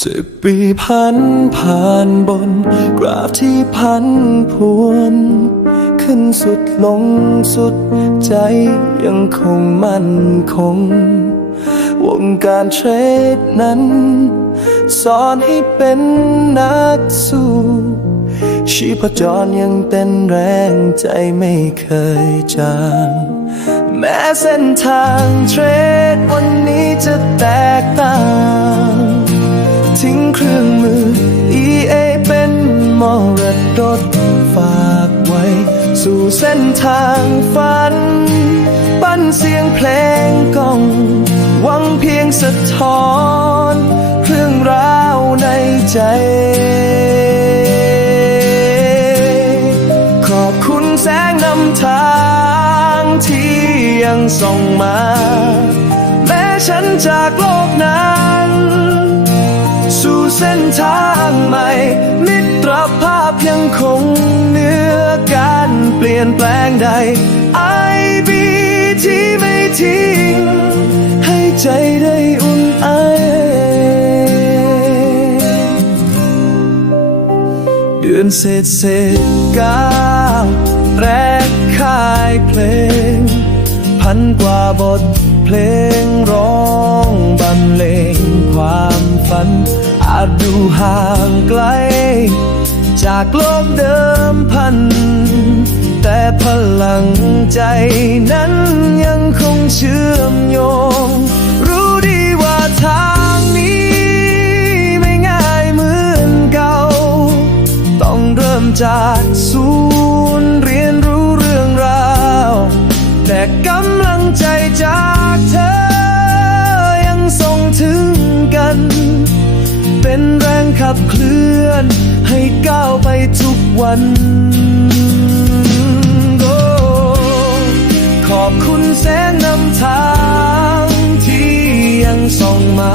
สิบปีพันผ่านบน กราฟที่พันพวนขึ้นสุดลงสุดใจยังคงมั่นคง วงการเทรดนั้น สอนให้เป็นนักสู้ชีพจรยังเต้นแรงใจไม่เคยจางแม้เส้นทางเทรดวันนี้จะแตกต่าง เครื่องมือ EA เป็นมรดกฝากไว้ สู่เส้นทางฝัน ปั้นเสียงเพลงกล่อง หวังเพียงสะท้อนเรื่องราวในใจ ขอบคุณแสงนำทางที่ยังส่องมา แม้ฉันจากโลกนั้น ทางใหม่ มิตรภาพยังคงเนื้อการเปลี่ยนแปลงใด IB ที่ไม่ทิ้งให้ใจได้อุ่นไอเดือนเศษเศษก้าวแรกคายเพลง พันกว่าบทเพลงร้องบรรเลงความฝัน จดูห่างไกล จากโลกเดิมพัน แต่พลังใจนั้นยังคงเชื่อมโยง รู้ดีว่าทางนี้ไม่ง่ายเหมือนเก่า ต้องเริ่มจากศูนย์เรียนรู้เรื่องราว แต่กำลังใจจา เป็นแรงขับเคลื่อน ให้ก้าวไปทุกวันโขอบคุณแสงนำทางที่ยังส่องมา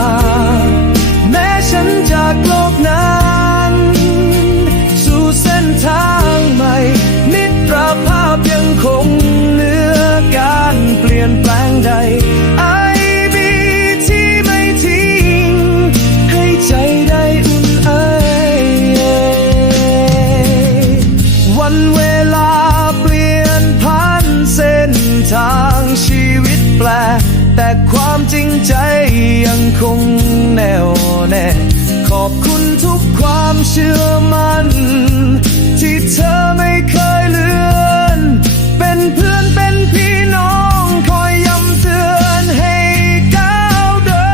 ทางชีวิตแปลกแต่ความจริงใจยังคงแน่วแน่ขอบคุณทุกความเชื่อมัน่นที่เธอไม่เคยเลือน เป็นเพื่อนเป็นพี่น้องคอยย้ำเตือนให้ก้าวเดิ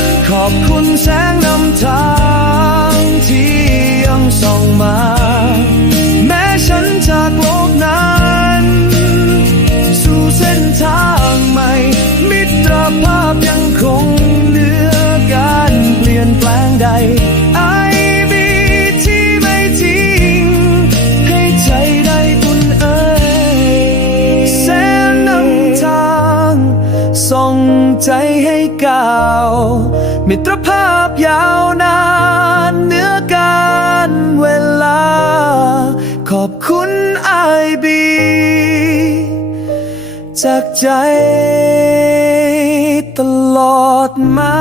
น ขอบคุณแสงนำทางที่ยังส่องมา ยนแปลงใด IB ที่ไม่ทิ้งให้ใจได้อุ่นเอ่ยแสนนำทางส่งใจให้ก้าวมิตรภาพยาวนานเหนือการเวลา ขอบคุณไอบีจากใจตลอดมา